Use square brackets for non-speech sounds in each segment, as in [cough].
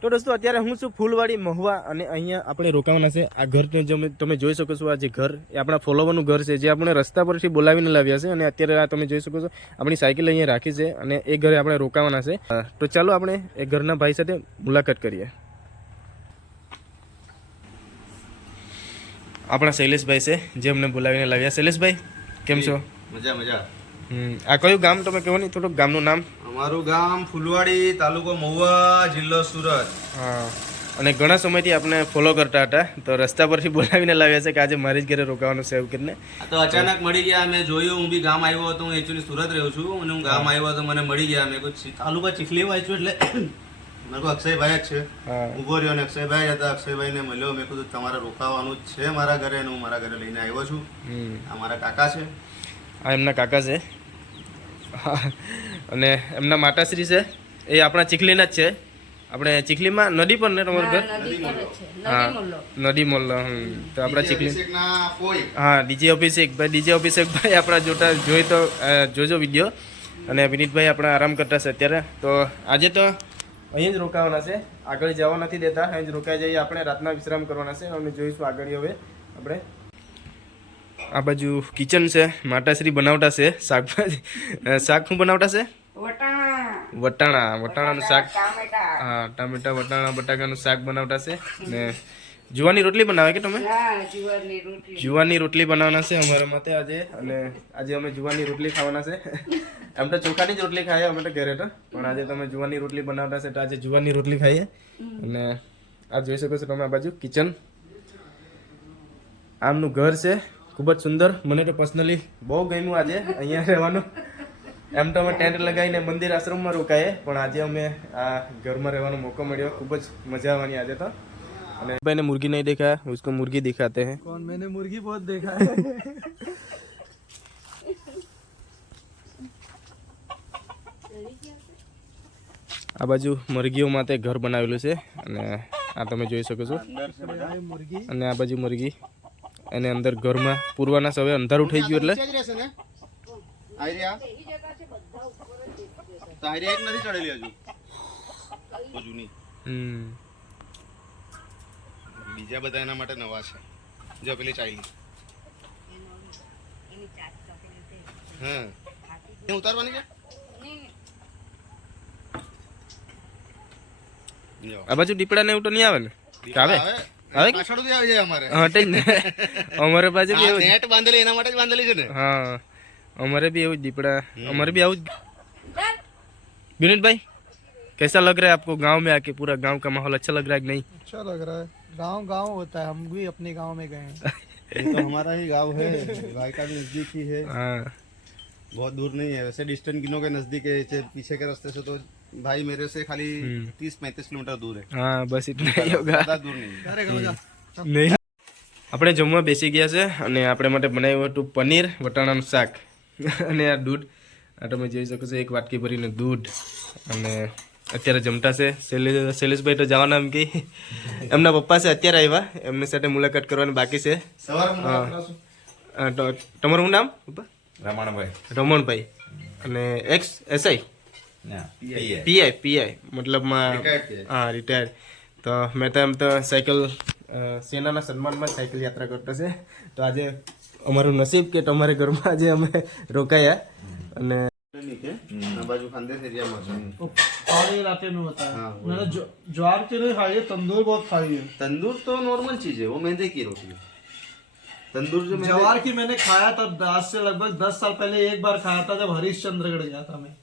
તો દોસ્તો, અત્યારે હું છું ફૂલવાડી મહુવા અને અહીંયા આપણે રોકાવાના છે. આ ઘરને જો તમે- જોઈ શકો છો, આ જે ઘર, એ આપણા ફોલોવરનું ઘર છે, જે આપણે રસ્તા પરથી બોલાવીને લાવ્યા છે અને અત્યારે આ તમે જોઈ શકો છો, આપણી સાયકલ અહીંયા રાખી છે અને એ ઘરે આપણે રોકાવાના છે. તો ચાલો આપણે એ ઘરના ભાઈ સાથે મુલાકાત કરીએ. આપણા શૈલેષભાઈ છે, જે અમને બોલાવીને લાવ્યા. શૈલેષભાઈ, કેમ છો? મજા મજા. આ કયું ગામ તમે કહો ને થોડુંક ગામનું નામ. અમારું ગામ ફુલવાડી તાલુકો મહુવા જિલ્લો સુરત. હા. અને ઘણા સમયથી આપણે ફોલો કરતા હતા. તો રસ્તા પરથી [laughs] બોલાવીને લાવ્યા છે કે આજે મારી જ ઘરે રોકાવાનું સેવ કરીને. તો અચાનક મળી ગયા. મેં જોયું હું બી ગામ આવ્યો હતો હું એકચ્યુઅલી સુરત રહ્યો છું. અને હું ગામ આવ્યો હતો મને મળી ગયા. મેં કોઈ તાલુકા ચીખલીમાં આવ્યું છું એટલે [clears throat] મેં કહું અક્ષયભાઈ જ છે. ઊભો ઊભો રહ્યો ને અક્ષયભાઈ હતા. અક્ષયભાઈને મળ્યો. મેં કીધું તમારે રોકાવાનું જ છે મારા ઘરે અને હું મારા ઘરે લઈને આવ્યો છું. આ મારા કાકા છે. આ એમના કાકા છે. અને એમના માતાશ્રી છે. એ આપણા ચીખલીના જ છે. આપણે ચીખલીમાં નદી પણ ને તમારું ઘર? હા નદી મોલ્લો. તો આપણા ચીખલી હા ડીજે અભિષેક. ભાઈ ડીજે અભિષેક ભાઈ આપણા જોતા જોઈ તો જોજો વીડિયો. અને વિનીતભાઈ આપણા આરામ કરતા છે અત્યારે. તો આજે તો અહીં જ રોકાવાના છે. આગળ જવા નથી દેતા. અહીં જ રોકાઈ જઈએ. આપણે રાતના વિશ્રામ કરવાના છે. અને જોઈશું આગળ હવે આપણે. આ બાજુ કિચન છે માતાશ્રી બનાવટા છે શાકભાજી. શાક શું બનાવટા છે? વટાણા. વટાણાનું શાક. હા ટામેટા વટાણા બટાકાનું શાક બનાવતા છે. ને જુવાની રોટલી બનાવે કે તમે? જુવાની રોટલી. બનાવવાના છે અમારા માટે આજે અને આજે અમે જુવારની રોટલી ખાવાના છે. એમ તો ચોખાની જ રોટલી ખાઈએ અમે તો ઘરે તો. પણ આજે તમે જુવાની રોટલી બનાવતા છે તો આજે જુવાની રોટલી ખાઈએ. અને આ જોઈ શકો છો તમે આ બાજુ કિચન આમનું ઘર છે. ખૂબ જ સુંદર. મને તો પર્સનલી બહુ ગમ્યું આજે અહીંયા રહેવાનું. એમ તો અમે ટેન્ટ લગાવીને મંદિર આશ્રમમાં રોકાઈએ પણ આજે અમે આ ઘરમાં રહેવાનો મોકો મળ્યો. ખૂબ જ મજા આવવાની આજે તો. અને ભાઈને મુર્ગી નહીં દેખાયા ઉસકો મુર્ગી દિખાતે હે. કોણ? મેને મુર્ગી બહુ દેખાય આ બાજુ મરઘીઓ માટે ઘર બનાવેલું છે અને આ તમે જોઈ શકો છો. અને આ બાજુ મરઘી એને અંદર ઘરમાં પૂરવાના સમયે અંધારું થઈ ગયું એટલે જ રહેશે ને? આયરિયા? એક નથી ચડેલી હજુ? જૂની. હમ. બીજા બધા એના માટે નવા છે. જો પેલી ચાઇલી હા એ ઉતારવાની છે? આ બાજુ દીપડા ને એવું તો નહીં આવે ને? આવે. આવે કે? પાછળથી આવી જાય અમારે હા તે જ ને અમારે બાજુ બી આ એવું જ. નેટ બાંધેલી એના માટે જ બાંધેલી છે ને हाँ हमारे भी वो दीपड़ा हमारे भी आउट विनीत भाई कैसा लग रहा है आपको गांव में आके पूरा गांव का माहौल अच्छा लग रहा है कि नहीं अच्छा लग रहा है गांव गांव होता है हम भी अपने गांव में गए हैं ये तो हमारा ही गांव है भाई का भी नजदीक ही है हाँ बहुत दूर नहीं है वैसे डिस्टेंस गिनो के नजदीक है जैसे पीछे के रास्ते से तो भाई मेरे से खाली तीस पैंतीस किलोमीटर दूर है हाँ बस इतना ही होगा ज्यादा दूर नहीं है નહીં આપણે જમવા બેસી ગયા છે અને આપણે માટે બનાવ્યું હતું પનીર વટાણાનું શાક અને આ દૂધ આ તમે જોઈ શકો છો એક વાટકી ભરીને દૂધ અને અત્યારે જમતા છે શૈલેષ શૈલેષભાઈ તો જવાના એમ કે એમના પપ્પા છે અત્યારે આવ્યા એમની સાથે મુલાકાત કરવાની બાકી છે સવારમાં અ, તો- તમારું શું નામ પપ્પા રમણભાઈ રમણભાઈ અને એક્સ એસઆઈ ના પીઆઈ પીઆઈ મતલબમાં Retired PI. હા રિટાયર્ડ તો મેં તો એમ તો સાયકલ અ, સેનાના સન્માનમાં જ સાયકલ યાત્રા કરતો છે તો આજે અમારું નસીબ કે તમારે ઘરમાં આજે અમે રોકાયા અને આ બાજુ ખાનદેશ એરિયામાં છે और ये रातें में होता है हाँ, मैंने ज्व- ज्वार की नहीं खाई है तंदूर बहुत खाई है तंदूर तो नॉर्मल चीज है वो मैदे की रोटी है तंदूर जो मैंने ज्वार की मैंने खाया था आज से लगभग दस साल पहले एक बार खाया था जब हरिश्चंद्रगढ़ गया था मैं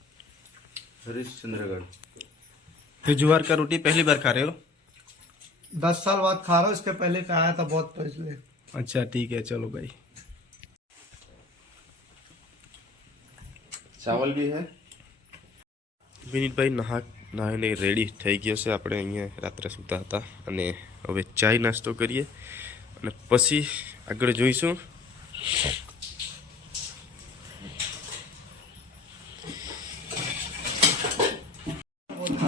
हरिश्चंद्रगढ़ तो ज्वार का रोटी पहली बार खा रहे हो दस साल बाद खा रहा हूँ इसके पहले खाया था बहुत तो इसलिए अच्छा ठीक है चलो भाई चावल भी है વિનીતભાઈ નહા નહાઈને રેડી થઈ ગયો છે આપણે અહીંયા રાત્રે સૂતા હતા અને હવે ચાય નાસ્તો કરીએ અને પછી આગળ જોઈશું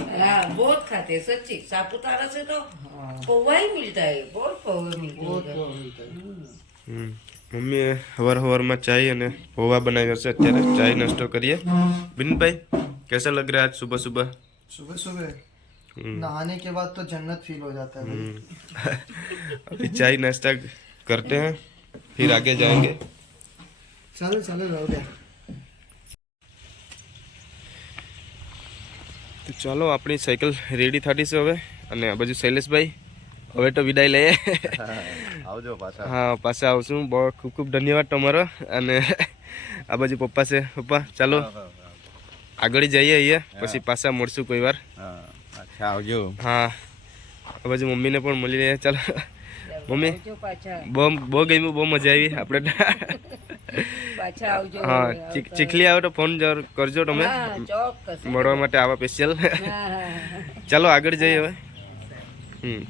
हाँ बहुत खाते हैं सच्ची सापुतारा से तो पौवा ही मिलता है बहुत पौवा मिलते हैं उधर। હમ. મમ્મીએ હવાર હવારમાં ચાય અને પૌવા બનાવ્યા છે અત્યારે ચાય નાસ્તો કરીએ વિનીતભાઈ કેસા લગ રહ્યા આજ સુબહ સુબહ सुबह सुबह नहाने के बाद तो जन्नत फील हो जाता है भाई हम्म। [laughs] अभी चाय नाश्ता करते हैं फिर आगे जाएंगे चलो चलो रहो दे ચાલો આપણી સાયકલ રેડી થતી છે હવે. અને આ બાજુ શૈલેષભાઈ હવે તો વિદાય લઈએ. [laughs] આવજો પાછા. હા પાછા આવશું. બહુ ખૂબ ખૂબ ધન્યવાદ તમારો. અને આ બાજુ પપ્પા છે. પપ્પા ચાલો. આગળ જઈએ અહીંયા. પછી પાછા મળશું કોઈ વાર. આવજો. હા. આ બાજુ મમ્મીને પણ મળી રહ્યા. ચાલો. મમ્મી? બહુ બહુ ગમ્યું બહુ મજા આવી આપણે હા ચીખ- ચીખલી આવે તો ફોન કરજો તમે. મળવા માટે આવા સ્પેશિયલ ચાલો આગળ જઈએ હવે. હમ.